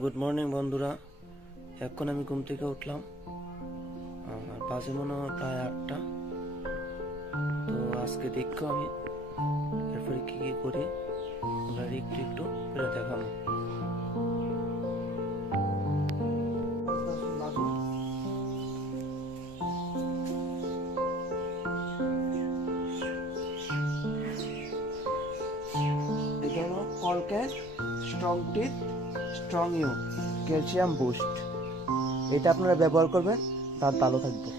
Good morning বন্ধুরা। এখন আমি ঘুম থেকে উঠলাম, আর বাজে মনে হয় প্রায় 8টা। তো আজকে দেখো আমি এরপরে কি কি করি আমরা একটু একটু করে দেখাবো। এটা হলো Colgate strong teeth strong you calcium boost. এটা আপনারা ব্যবহার করবেন, দাঁত ভালো থাকবে।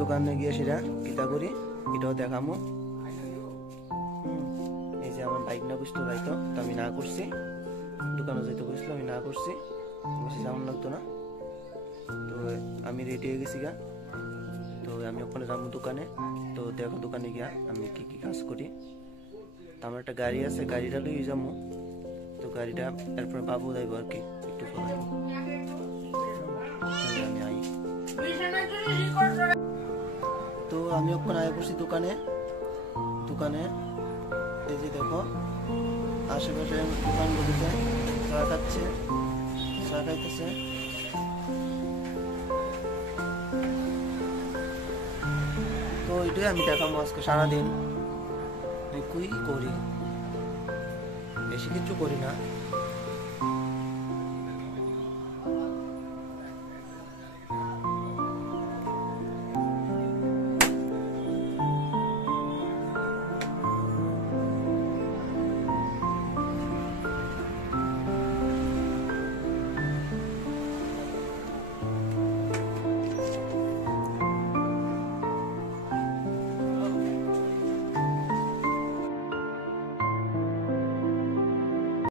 দোকানে গিয়ে সেটা কিতা করি এটাও দেখামো। এই যে আমার বাইক না বুঝতে যাইতো, তো আমি না করছি। দোকানে যাইতে বুঝলো, আমি না করছি, বেশি যেমন লাগতো না। তো আমি রেডি হয়ে গেছি গা। তো আমি ওখানে যাবো দোকানে। তো দেখো দোকানে গিয়া আমি কি কি কাজ করি। তো আমার একটা গাড়ি আছে, গাড়িটা লইয়ে যাবো। তো গাড়িটা এরপর বাবু যাইব আর কি, একটু পরে আমি আই। তো আমি ওখানে আয় করছি দোকানে। এই যে দেখো আশেপাশে দোকানগুলিতে চা খাইতেছে। তো এটাই আমি দেখাবো আজকে সারাদিন কি করি। বেশি কিছু করি না।